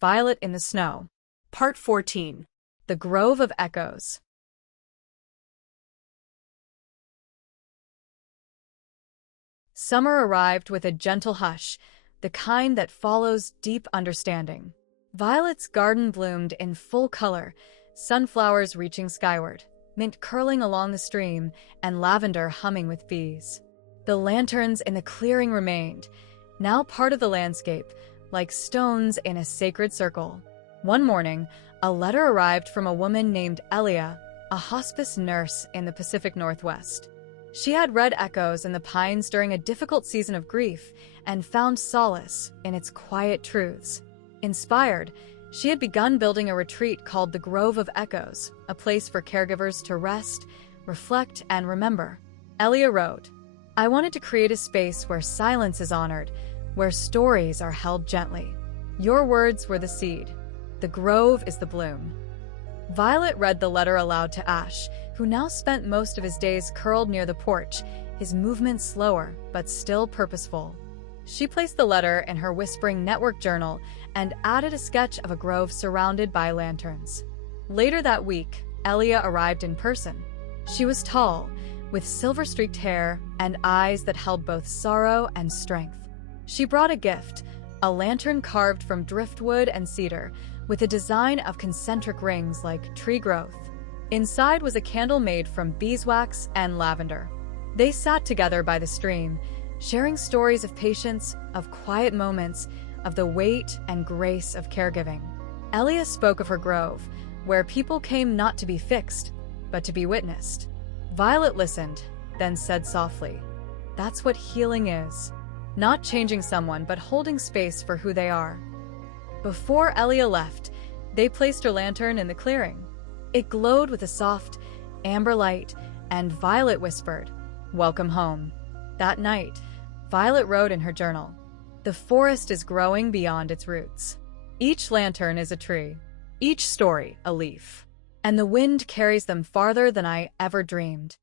Violet in the Snow. Part 14. The Grove of Echoes. Summer arrived with a gentle hush, the kind that follows deep understanding. Violet's garden bloomed in full color, sunflowers reaching skyward, mint curling along the stream, and lavender humming with bees. The lanterns in the clearing remained, now part of the landscape, like stones in a sacred circle. One morning, a letter arrived from a woman named Elia, a hospice nurse in the Pacific Northwest. She had read Echoes in the Pines during a difficult season of grief and found solace in its quiet truths. Inspired, she had begun building a retreat called the Grove of Echoes, a place for caregivers to rest, reflect, and remember. Elia wrote, "I wanted to create a space where silence is honored, where stories are held gently. Your words were the seed. The grove is the bloom." Violet read the letter aloud to Ash, who now spent most of his days curled near the porch, his movements slower but still purposeful. She placed the letter in her whispering network journal and added a sketch of a grove surrounded by lanterns. Later that week, Elia arrived in person. She was tall, with silver-streaked hair and eyes that held both sorrow and strength. She brought a gift, a lantern carved from driftwood and cedar, with a design of concentric rings like tree growth. Inside was a candle made from beeswax and lavender. They sat together by the stream, sharing stories of patience, of quiet moments, of the weight and grace of caregiving. Elia spoke of her grove, where people came not to be fixed, but to be witnessed. Violet listened, then said softly, "That's what healing is. Not changing someone, but holding space for who they are." Before Elia left, they placed her lantern in the clearing. It glowed with a soft, amber light, and Violet whispered, "Welcome home." That night, Violet wrote in her journal, "The forest is growing beyond its roots. Each lantern is a tree, each story a leaf, and the wind carries them farther than I ever dreamed."